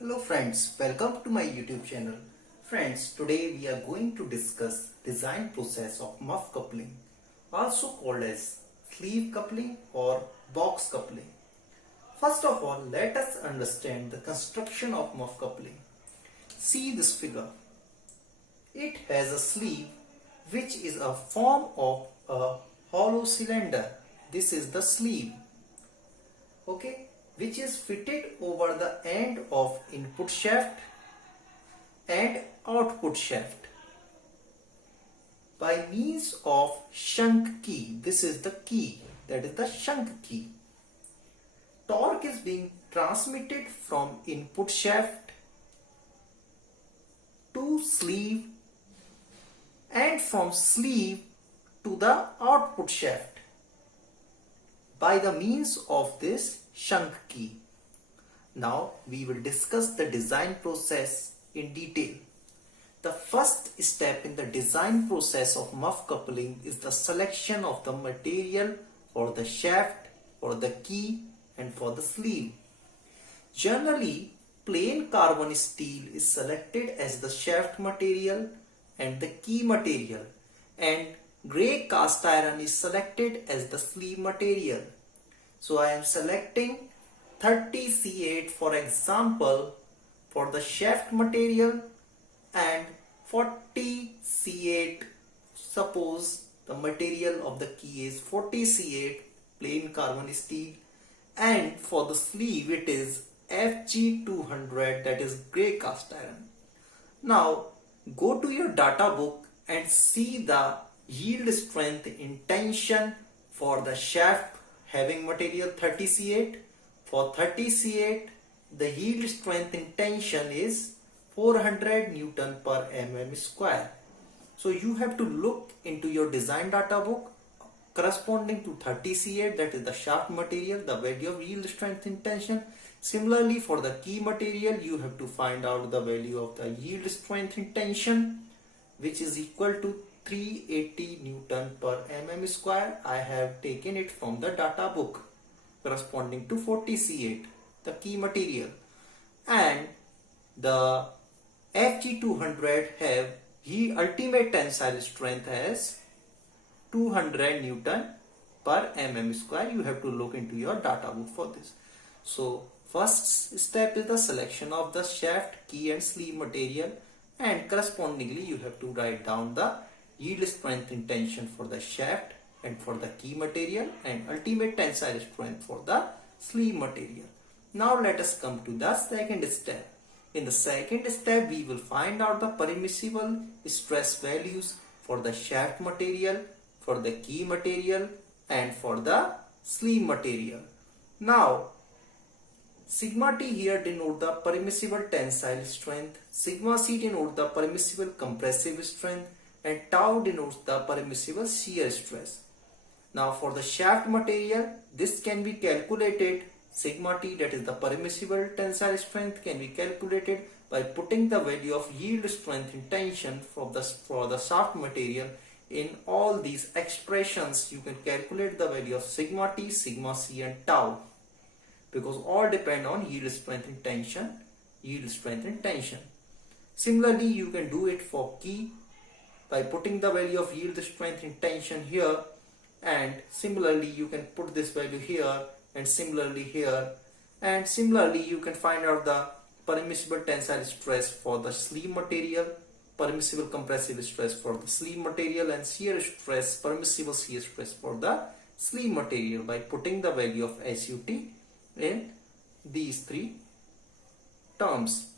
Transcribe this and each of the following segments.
Hello friends, welcome to my YouTube channel. Friends, today we are going to discuss design process of muff coupling, also called as sleeve coupling or box coupling. First of all, let us understand the construction of muff coupling. See this figure. It has a sleeve which is a form of a hollow cylinder. This is the sleeve. Okay, which is fitted over the end of input shaft and output shaft by means of shunt key. This is the key, that is the shunt key. Torque is being transmitted from input shaft to sleeve and from sleeve to the output shaft by the means of this shunt key. Now we will discuss the design process in detail. The first step in the design process of muff coupling is the selection of the material for the shaft, for the key and for the sleeve. Generally, plain carbon steel is selected as the shaft material and the key material, and grey cast iron is selected as the sleeve material. So I am selecting 30C8 for example for the shaft material and 40C8, suppose the material of the key is 40C8 plain carbon steel, and for the sleeve it is FG200, that is grey cast iron. Now go to your data book and see the yield strength in tension for the shaft having material 30C8. For 30C8, the yield strength in tension is 400 Newton per mm square. So you have to look into your design data book corresponding to 30C8, that is the shaft material, the value of yield strength in tension. Similarly, for the key material, you have to find out the value of the yield strength in tension, which is equal to 380 Newton per mm square. I have taken it from the data book corresponding to 40C8, the key material, and the FG200 have ultimate tensile strength as 200 Newton per mm square. You have to look into your data book for this. So first step is the selection of the shaft, key and sleeve material, and correspondingly you have to write down the yield strength in tension for the shaft and for the key material and ultimate tensile strength for the sleeve material. Now let us come to the second step. In the second step we will find out the permissible stress values for the shaft material, for the key material and for the sleeve material. Now sigma T here denote the permissible tensile strength, sigma C denote the permissible compressive strength, and tau denotes the permissible shear stress. Now for the shaft material, this can be calculated, sigma T, that is the permissible tensile strength, can be calculated by putting the value of yield strength in tension for the shaft material in all these expressions. You can calculate the value of sigma T, sigma C and tau, because all depend on yield strength in tension, yield strength in tension. Similarly, you can do it for key by putting the value of yield strength in tension here, and similarly you can put this value here and similarly here, and similarly you can find out the permissible tensile stress for the sleeve material, permissible compressive stress for the sleeve material, and shear stress, permissible shear stress for the sleeve material by putting the value of SUT in these three terms.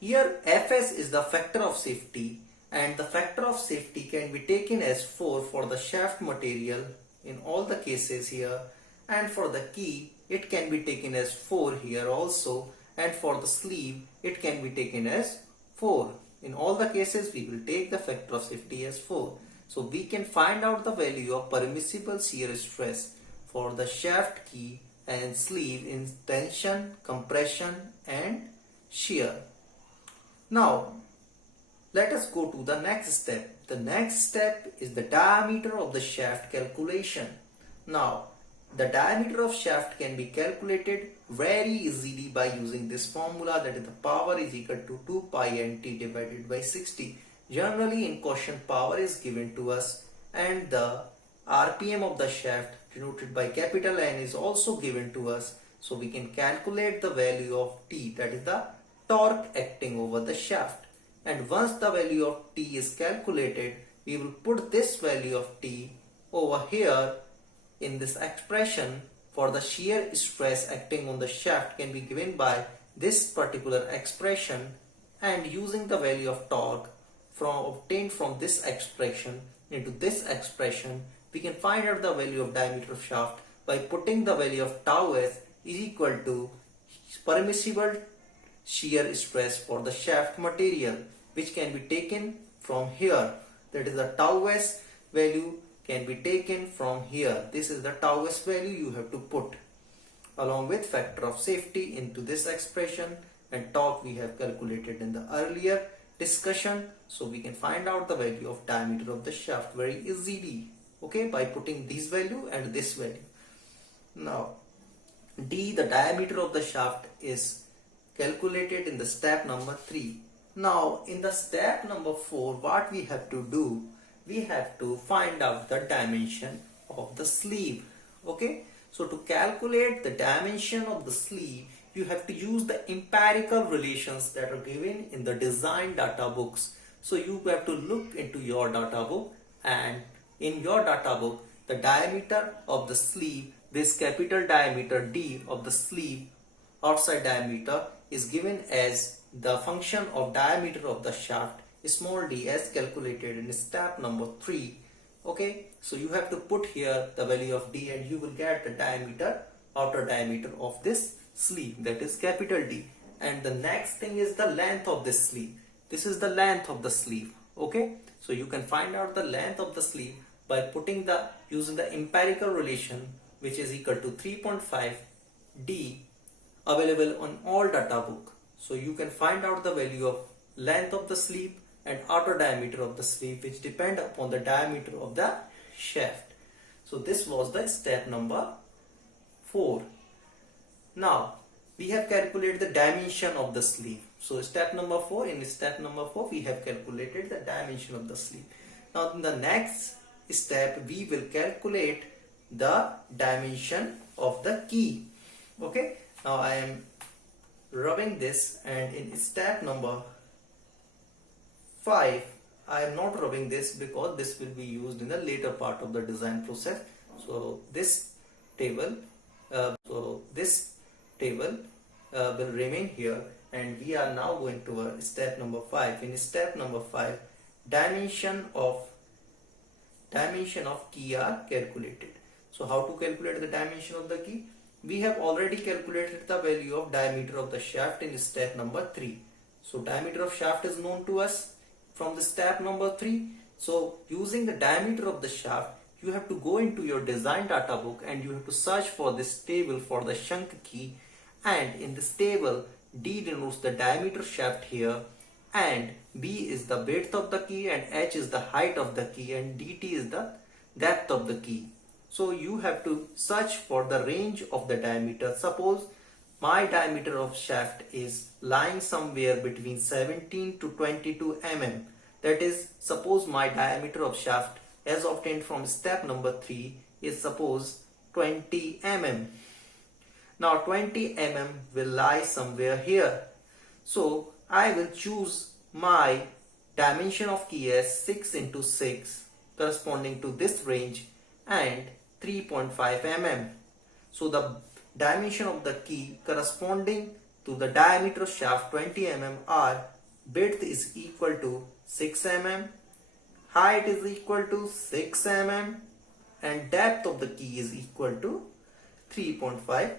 Here Fs is the factor of safety, and the factor of safety can be taken as 4 for the shaft material in all the cases here, and for the key it can be taken as 4 here also, and for the sleeve it can be taken as 4. In all the cases we will take the factor of safety as 4. So we can find out the value of permissible shear stress for the shaft, key and sleeve in tension, compression and shear. Now let us go to the next step. The next step is the diameter of the shaft calculation. Now the diameter of shaft can be calculated very easily by using this formula, that is the power is equal to 2 pi nt divided by 60. Generally in question power is given to us and the RPM of the shaft denoted by capital N is also given to us. So we can calculate the value of T, that is the torque acting over the shaft. And once the value of T is calculated, we will put this value of T over here in this expression for the shear stress acting on the shaft can be given by this particular expression, and using the value of torque obtained from this expression into this expression, we can find out the value of diameter of shaft by putting the value of tau s is equal to permissible shear stress for the shaft material, which can be taken from here. That is the tau s value can be taken from here. This is the tau s value you have to put along with factor of safety into this expression, and torque we have calculated in the earlier discussion. So we can find out the value of diameter of the shaft very easily, okay, by putting this value and this value. Now D, the diameter of the shaft, is calculated in the step number 3. Now in the step number 4, what we have to do, we have to find out the dimension of the sleeve. Okay, so to calculate the dimension of the sleeve, you have to use the empirical relations that are given in the design data books. So you have to look into your data book, and in your data book the diameter of the sleeve, this capital diameter D of the sleeve outside diameter, is given as the function of diameter of the shaft small d as calculated in step number 3. Okay, so you have to put here the value of D and you will get the diameter, outer diameter of this sleeve, that is capital D. And the next thing is the length of this sleeve. This is the length of the sleeve. Okay, so you can find out the length of the sleeve by putting using the empirical relation, which is equal to 3.5 D, available on all data book. So you can find out the value of length of the sleeve and outer diameter of the sleeve, which depend upon the diameter of the shaft. So this was the step number 4. Now we have calculated the dimension of the sleeve. So step number 4, in step number 4 we have calculated the dimension of the sleeve. Now in the next step we will calculate the dimension of the key. Okay, now I am rubbing this, and in step number 5 I am not rubbing this because this will be used in the later part of the design process. So this table will remain here, and we are now going to step number 5. In step number 5, dimension of key are calculated. So how to calculate the dimension of the key? We have already calculated the value of diameter of the shaft in step number 3. So diameter of shaft is known to us from the step number 3. So using the diameter of the shaft, you have to go into your design data book and you have to search for this table for the shank key, and in this table D denotes the diameter shaft here, and B is the width of the key, and H is the height of the key, and DT is the depth of the key. So you have to search for the range of the diameter. Suppose my diameter of shaft is lying somewhere between 17 to 22 mm. That is, suppose my diameter of shaft as obtained from step number 3 is suppose 20 mm. Now 20 mm will lie somewhere here. So I will choose my dimension of key as 6 into 6 corresponding to this range and 3.5 mm. So the dimension of the key corresponding to the diameter of shaft 20 mm are width is equal to 6 mm, height is equal to 6 mm, and depth of the key is equal to 3.5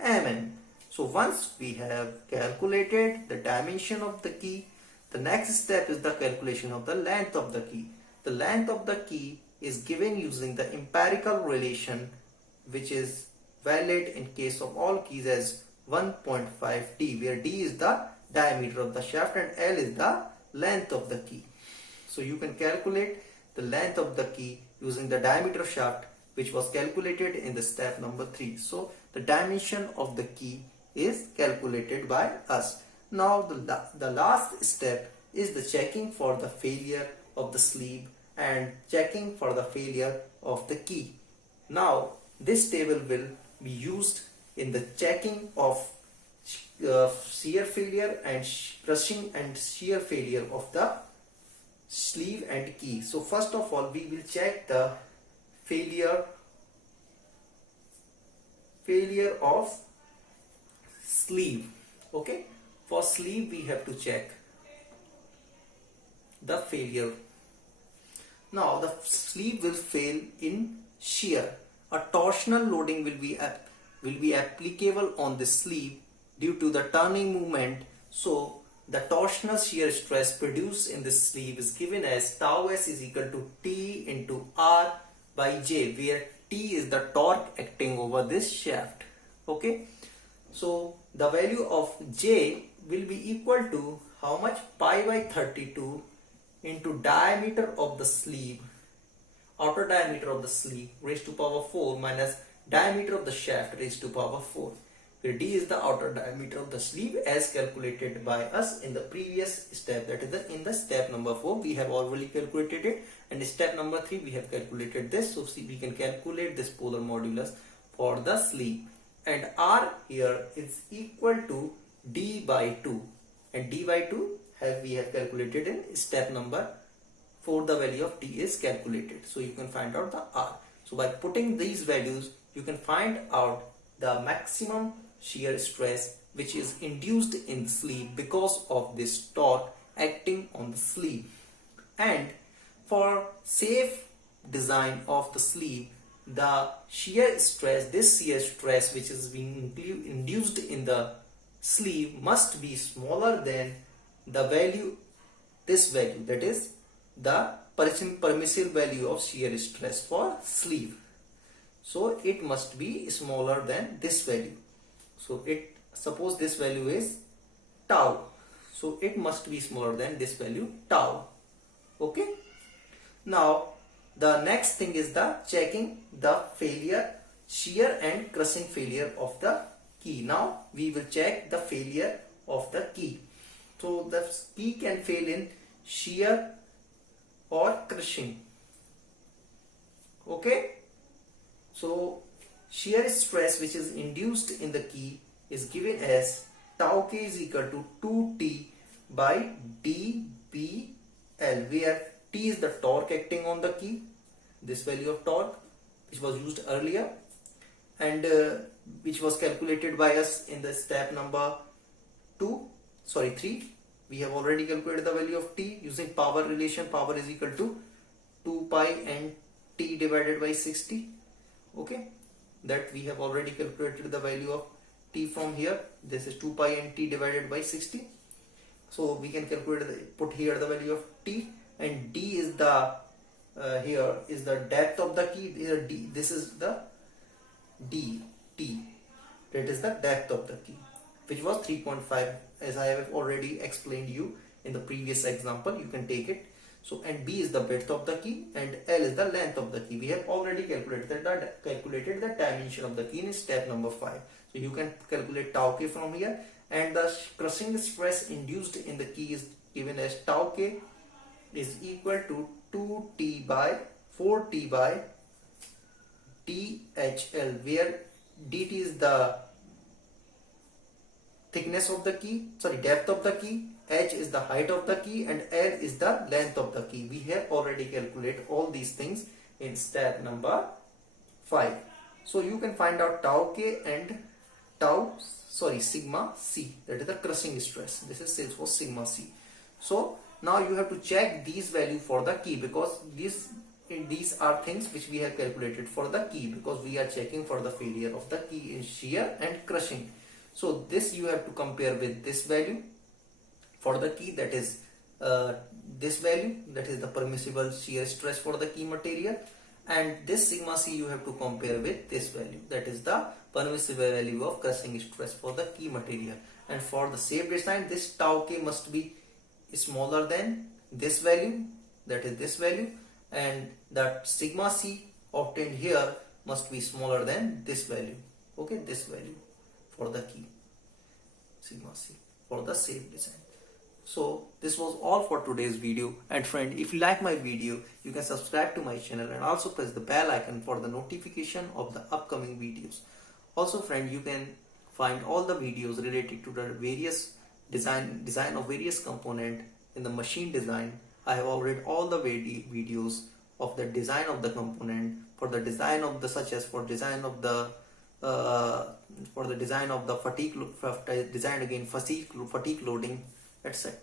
mm. So once we have calculated the dimension of the key, the next step is the calculation of the length of the key. The length of the key is given using the empirical relation, which is valid in case of all keys as 1.5 D, where D is the diameter of the shaft and L is the length of the key. So you can calculate the length of the key using the diameter of shaft which was calculated in the step number 3. So the dimension of the key is calculated by us. Now the last step is the checking for the failure of the sleeve and checking for the failure of the key. Now this table will be used in the checking of shear failure and crushing and shear failure of the sleeve and key. So first of all we will check the failure of sleeve. Okay, for sleeve we have to check the failure. Now the sleeve will fail in shear. A torsional loading will be applicable on the sleeve due to the turning movement. So the torsional shear stress produced in the sleeve is given as tau s is equal to T into R by J, where T is the torque acting over this shaft. Okay, so the value of J will be equal to how much? Pi by 32 into diameter of the sleeve, outer diameter of the sleeve raised to power 4 minus diameter of the shaft raised to power 4, where D is the outer diameter of the sleeve as calculated by us in the previous step, that is in the step number 4 we have already calculated it, and step number 3 we have calculated this. So see, we can calculate this polar modulus for the sleeve, and R here is equal to D by 2, and D by 2 we have calculated in step number 4. The value of D is calculated, so you can find out the R. So by putting these values you can find out the maximum shear stress which is induced in the sleeve because of this torque acting on the sleeve. And for safe design of the sleeve, the shear stress, this shear stress which is being induced in the sleeve must be smaller than the value, this value, that is the permissible value of shear stress for sleeve. So it must be smaller than this value. So suppose this value is tau, so it must be smaller than this value tau. Okay, now the next thing is the checking the failure, shear and crushing failure of the key. Now we will check the failure of the key. So the key can fail in shear or crushing. Okay, so shear stress which is induced in the key is given as tau k is equal to 2T by dBl, where T is the torque acting on the key, this value of torque which was used earlier, and which was calculated by us in the step number 3. We have already calculated the value of T using power relation. Power is equal to 2 pi and T divided by 60. Okay, that we have already calculated the value of T from here. This is 2 pi and T divided by 60. So we can calculate put here the value of T, and D is the here is the depth of the key. Here D, this is the T, that is the depth of the key, which was 3.5, as I have already explained you in the previous example. You can take it. So, and B is the width of the key and L is the length of the key. We have already calculated the dimension of the key in step number 5. So you can calculate tau k from here, and the crushing stress induced in the key is given as tau k is equal to 2T by 4T by DHL, where dt is the thickness of the key, depth of the key, h is the height of the key, and l is the length of the key. We have already calculated all these things in step number 5. So you can find out tau k and sigma c, that is the crushing stress. This is stands for sigma c. So now you have to check these value for the key, because these are things which we have calculated for the key, because we are checking for the failure of the key in shear and crushing. So this you have to compare with this value for the key, that is this value, that is the permissible shear stress for the key material, and this sigma c you have to compare with this value, that is the permissible value of crushing stress for the key material. And for the safe design, this tau k must be smaller than this value, that is this value, and that sigma c obtained here must be smaller than this value. Okay, this value for the key sigma c for the same design. So this was all for today's video, and friend, if you like my video, you can subscribe to my channel and also press the bell icon for the notification of the upcoming videos. Also friend, you can find all the videos related to the various design of various component in the machine design. I have already all the videos of the design of the component, for the design of the, such as for design of the fatigue, design again fatigue loading, etc.